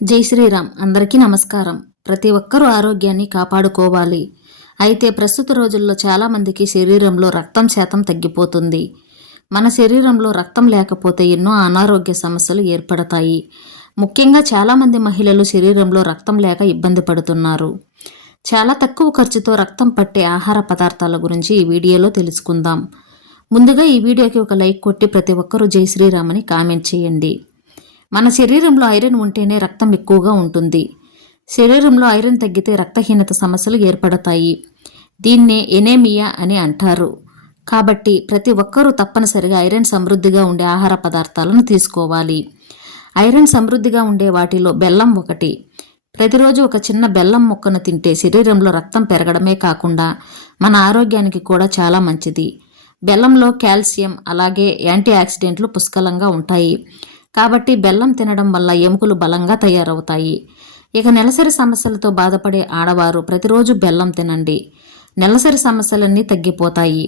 జై శ్రీరామ్. అందరికీ నమస్కారం. ప్రతి ఒక్కరూ ఆరోగ్యాన్ని కాపాడుకోవాలి. అయితే ప్రస్తుత రోజుల్లో చాలామందికి శరీరంలో రక్తం శాతం తగ్గిపోతుంది. మన శరీరంలో రక్తం లేకపోతే ఎన్నో అనారోగ్య సమస్యలు ఏర్పడతాయి. ముఖ్యంగా చాలామంది మహిళలు శరీరంలో రక్తం లేక ఇబ్బంది పడుతున్నారు. చాలా తక్కువ ఖర్చుతో రక్తం పట్టే ఆహార పదార్థాల గురించి ఈ వీడియోలో తెలుసుకుందాం. ముందుగా ఈ వీడియోకి ఒక లైక్ కొట్టి ప్రతి ఒక్కరూ జై శ్రీరామ్ అని కామెంట్ చేయండి. మన శరీరంలో ఐరన్ ఉంటేనే రక్తం ఎక్కువగా ఉంటుంది. శరీరంలో ఐరన్ తగ్గితే రక్తహీనత సమస్యలు ఏర్పడతాయి. దీన్నే ఎనేమియా అని అంటారు. కాబట్టి ప్రతి ఒక్కరూ తప్పనిసరిగా ఐరన్ సమృద్ధిగా ఉండే ఆహార పదార్థాలను తీసుకోవాలి. ఐరన్ సమృద్ధిగా ఉండే వాటిలో బెల్లం ఒకటి. ప్రతిరోజు ఒక చిన్న బెల్లం ముక్కను తింటే శరీరంలో రక్తం పెరగడమే కాకుండా మన ఆరోగ్యానికి కూడా చాలా మంచిది. బెల్లంలో కాల్షియం అలాగే యాంటీ ఆక్సిడెంట్లు పుష్కలంగా ఉంటాయి. కాబట్టి బెల్లం తినడం వల్ల ఎముకలు బలంగా తయారవుతాయి. ఇక నెలసరి సమస్యలతో బాధపడే ఆడవారు ప్రతిరోజు బెల్లం తినండి. నెలసరి సమస్యలన్నీ తగ్గిపోతాయి.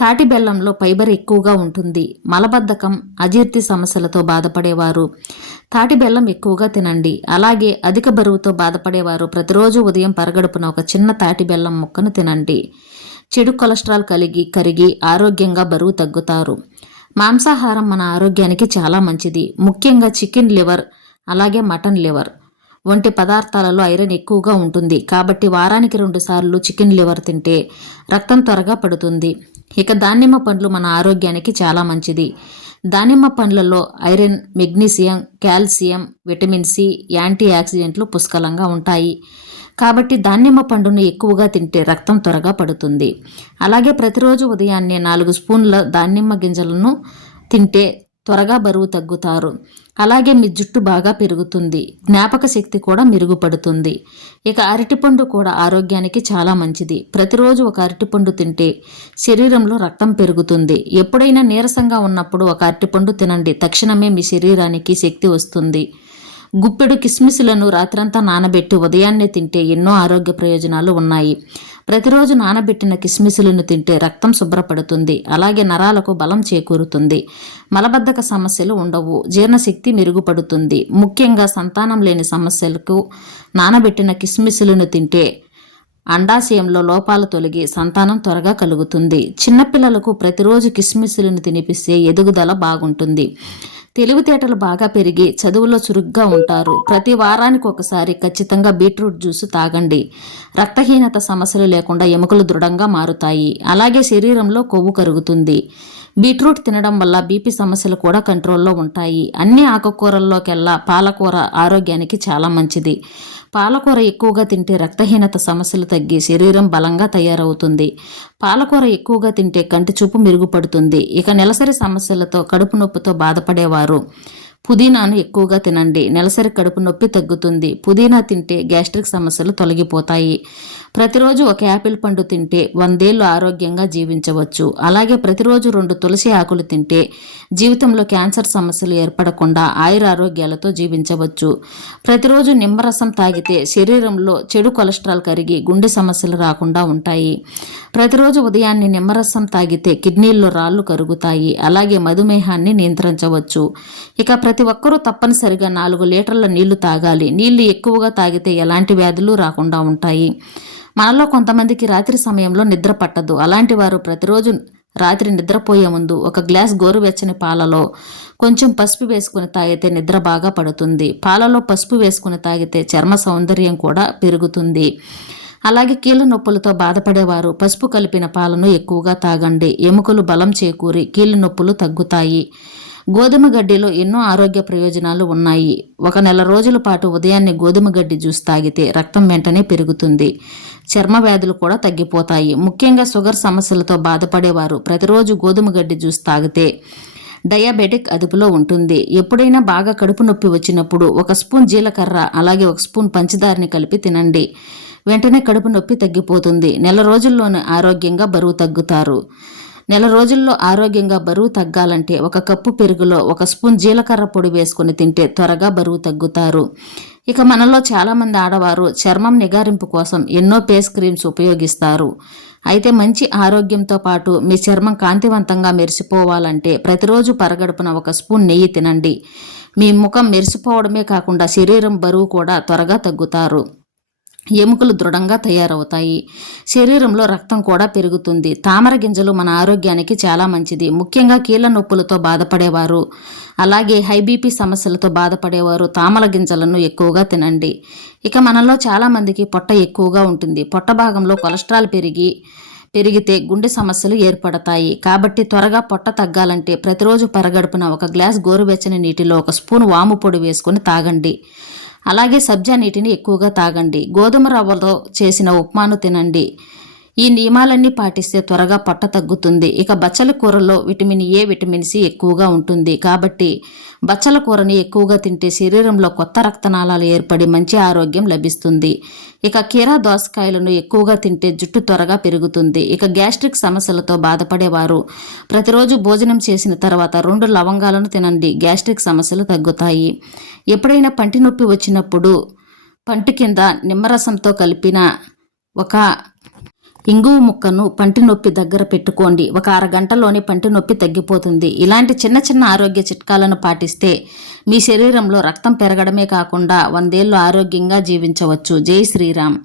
తాటి బెల్లంలో ఫైబర్ ఎక్కువగా ఉంటుంది. మలబద్ధకం, అజీర్తి సమస్యలతో బాధపడేవారు తాటి బెల్లం ఎక్కువగా తినండి. అలాగే అధిక బరువుతో బాధపడేవారు ప్రతిరోజు ఉదయం పరగడుపున ఒక చిన్న తాటి బెల్లం ముక్కను తినండి. చెడు కొలెస్ట్రాల్ కరిగి ఆరోగ్యంగా బరువు తగ్గుతారు. మాంసాహారం మన ఆరోగ్యానికి చాలా మంచిది. ముఖ్యంగా చికెన్ లివర్ అలాగే మటన్ లివర్ వంటి పదార్థాలలో ఐరన్ ఎక్కువగా ఉంటుంది. కాబట్టి వారానికి 2 సార్లు చికెన్ లివర్ తింటే రక్తం త్వరగా పడుతుంది. ఇక దానిమ్మ పండ్లు మన ఆరోగ్యానికి చాలా మంచిది. దానిమ్మ పండ్లలో iron, magnesium, calcium, vitamin C, యాంటీ ఆక్సిడెంట్లు పుష్కలంగా ఉంటాయి. కాబట్టి దానిమ్మ పండును ఎక్కువగా తింటే రక్తం త్వరగా పడుతుంది. అలాగే ప్రతిరోజు ఉదయాన్నే 4 స్పూన్ల దానిమ్మ గింజలను తింటే త్వరగా బరువు తగ్గుతారు. అలాగే మీ జుట్టు బాగా పెరుగుతుంది. జ్ఞాపక శక్తి కూడా మెరుగుపడుతుంది. ఇక అరటిపండు కూడా ఆరోగ్యానికి చాలా మంచిది. ప్రతిరోజు ఒక అరటిపండు తింటే శరీరంలో రక్తం పెరుగుతుంది. ఎప్పుడైనా నీరసంగా ఉన్నప్పుడు ఒక అరటిపండు తినండి. తక్షణమే మీ శరీరానికి శక్తి వస్తుంది. గుప్పెడు కిస్మిస్లను రాత్రంతా నానబెట్టి ఉదయాన్నే తింటే ఎన్నో ఆరోగ్య ప్రయోజనాలు ఉన్నాయి. ప్రతిరోజు నానబెట్టిన కిస్మిస్లను తింటే రక్తం శుభ్రపడుతుంది. అలాగే నరాలకు బలం చేకూరుతుంది. మలబద్ధక సమస్యలు ఉండవు. జీర్ణశక్తి మెరుగుపడుతుంది. ముఖ్యంగా సంతానం లేని సమస్యలకు నానబెట్టిన కిస్మిస్లను తింటే అండాశయంలో లోపాలు తొలగి సంతానం త్వరగా కలుగుతుంది. చిన్నపిల్లలకు ప్రతిరోజు కిస్మిస్లను తినిపిస్తే ఎదుగుదల బాగుంటుంది. తెలివితేటలు బాగా పెరిగి చదువులో చురుగ్గా ఉంటారు. ప్రతి వారానికి ఒకసారి ఖచ్చితంగా బీట్రూట్ జ్యూసు తాగండి. రక్తహీనత సమస్యలు లేకుండా ఎముకలు దృఢంగా మారుతాయి. అలాగే శరీరంలో కొవ్వు కరుగుతుంది. బీట్రూట్ తినడం వల్ల బీపీ సమస్యలు కూడా కంట్రోల్లో ఉంటాయి. అన్ని ఆకుకూరల్లోకెల్లా పాలకూర ఆరోగ్యానికి చాలా మంచిది. పాలకూర ఎక్కువగా తింటే రక్తహీనత సమస్యలు తగ్గి శరీరం బలంగా తయారవుతుంది. పాలకూర ఎక్కువగా తింటే కంటి చూపు మెరుగుపడుతుంది. ఇక నెలసరి సమస్యలతో కడుపు నొప్పితో బాధపడేవారు పుదీనాను ఎక్కువగా తినండి. నెలసరి కడుపు నొప్పి తగ్గుతుంది. పుదీనా తింటే గ్యాస్ట్రిక్ సమస్యలు తొలగిపోతాయి. ప్రతిరోజు ఒక యాపిల్ పండు తింటే 100 ఏళ్ళు ఆరోగ్యంగా జీవించవచ్చు. అలాగే ప్రతిరోజు 2 తులసి ఆకులు తింటే జీవితంలో క్యాన్సర్ సమస్యలు ఏర్పడకుండా ఆయురారోగ్యాలతో జీవించవచ్చు. ప్రతిరోజు నిమ్మరసం తాగితే శరీరంలో చెడు కొలెస్ట్రాల్ కరిగి గుండె సమస్యలు రాకుండా ఉంటాయి. ప్రతిరోజు ఉదయాన్నే నిమ్మరసం తాగితే కిడ్నీల్లో రాళ్లు కరుగుతాయి. అలాగే మధుమేహాన్ని నియంత్రించవచ్చు. ఇక ప్రతి ఒక్కరూ తప్పనిసరిగా 4 లీటర్ల నీళ్లు తాగాలి. నీళ్లు ఎక్కువగా తాగితే ఎలాంటి వ్యాధులు రాకుండా ఉంటాయి. మనలో కొంతమందికి రాత్రి సమయంలో నిద్ర పట్టదు. అలాంటి వారు ప్రతిరోజు రాత్రి నిద్రపోయే ముందు ఒక గ్లాస్ గోరువెచ్చని పాలలో కొంచెం పసుపు వేసుకుని తాగితే నిద్ర బాగా పడుతుంది. పాలలో పసుపు వేసుకుని తాగితే చర్మ సౌందర్యం కూడా పెరుగుతుంది. అలాగే కీళ్ళ నొప్పులతో బాధపడేవారు పసుపు కలిపిన పాలను ఎక్కువగా తాగండి. ఎముకలు బలం చేకూరి కీళ్ళ నొప్పులు తగ్గుతాయి. గోధుమ గడ్డిలో ఎన్నో ఆరోగ్య ప్రయోజనాలు ఉన్నాయి. 1 నెల రోజుల పాటు ఉదయాన్నే గోధుమ గడ్డి జ్యూస్ తాగితే రక్తం వెంటనే పెరుగుతుంది. చర్మ వ్యాధులు కూడా తగ్గిపోతాయి. ముఖ్యంగా షుగర్ సమస్యలతో బాధపడేవారు ప్రతిరోజు గోధుమ గడ్డి జ్యూస్ తాగితే డయాబెటిక్ అదుపులో ఉంటుంది. ఎప్పుడైనా బాగా కడుపు నొప్పి వచ్చినప్పుడు 1 స్పూన్ జీలకర్ర అలాగే 1 స్పూన్ పంచదారని కలిపి తినండి. వెంటనే కడుపు నొప్పి తగ్గిపోతుంది. నెల రోజుల్లోనే ఆరోగ్యంగా బరువు తగ్గుతారు. నెల రోజుల్లో ఆరోగ్యంగా బరువు తగ్గాలంటే 1 కప్పు పెరుగులో 1 స్పూన్ జీలకర్ర పొడి వేసుకుని తింటే త్వరగా బరువు తగ్గుతారు. ఇక మనలో చాలామంది ఆడవారు చర్మం నిగారింపు కోసం ఎన్నో ఫేస్ క్రీమ్స్ ఉపయోగిస్తారు. అయితే మంచి ఆరోగ్యంతో పాటు మీ చర్మం కాంతివంతంగా మెరిసిపోవాలంటే ప్రతిరోజు పరగడుపున 1 స్పూన్ నెయ్యి తినండి. మీ ముఖం మెరిసిపోవడమే కాకుండా శరీరం బరువు కూడా త్వరగా తగ్గుతారు. ఎముకలు దృఢంగా తయారవుతాయి. శరీరంలో రక్తం కూడా పెరుగుతుంది. తామర గింజలు మన ఆరోగ్యానికి చాలా మంచిది. ముఖ్యంగా కీళ్ళ నొప్పులతో బాధపడేవారు, అలాగే హై బీపీ సమస్యలతో బాధపడేవారు తామర గింజలను ఎక్కువగా తినండి. ఇక మనలో చాలామందికి పొట్ట ఎక్కువగా ఉంటుంది. పొట్ట భాగంలో కొలెస్ట్రాల్ పెరిగితే గుండె సమస్యలు ఏర్పడతాయి. కాబట్టి త్వరగా పొట్ట తగ్గాలంటే ప్రతిరోజు పరగడుపున ఒక గ్లాస్ గోరువెచ్చని నీటిలో 1 స్పూన్ వాము పొడి వేసుకొని తాగండి. అలాగే సబ్జా నీటిని ఎక్కువగా తాగండి. గోధుమ రవ్వతో చేసిన ఉప్మాను తినండి. ఈ నియమాలన్నీ పాటిస్తే త్వరగా పొట్ట తగ్గుతుంది. ఇక బచ్చల కూరలో విటమిన్ ఏ, విటమిన్ సి ఎక్కువగా ఉంటుంది. కాబట్టి బచ్చల కూరని ఎక్కువగా తింటే శరీరంలో కొత్త రక్తనాళాలు ఏర్పడి మంచి ఆరోగ్యం లభిస్తుంది. ఇక కీరా దోసకాయలను ఎక్కువగా తింటే జుట్టు త్వరగా పెరుగుతుంది. ఇక గ్యాస్ట్రిక్ సమస్యలతో బాధపడేవారు ప్రతిరోజు భోజనం చేసిన తర్వాత 2 లవంగాలను తినండి. గ్యాస్ట్రిక్ సమస్యలు తగ్గుతాయి. ఎప్పుడైనా పంటి నొప్పి వచ్చినప్పుడు పంటి కింద నిమ్మరసంతో కలిపిన ఒక ఇంగువ ముక్కను పంటి నొప్పి దగ్గర పెట్టుకోండి. ఒక అరగంటలోనే పంటి నొప్పి తగ్గిపోతుంది. ఇలాంటి చిన్న చిన్న ఆరోగ్య చిట్కాలను పాటిస్తే మీ శరీరంలో రక్తం పెరగడమే కాకుండా 100 ఏళ్ళు ఆరోగ్యంగా జీవించవచ్చు. జై శ్రీరామ్.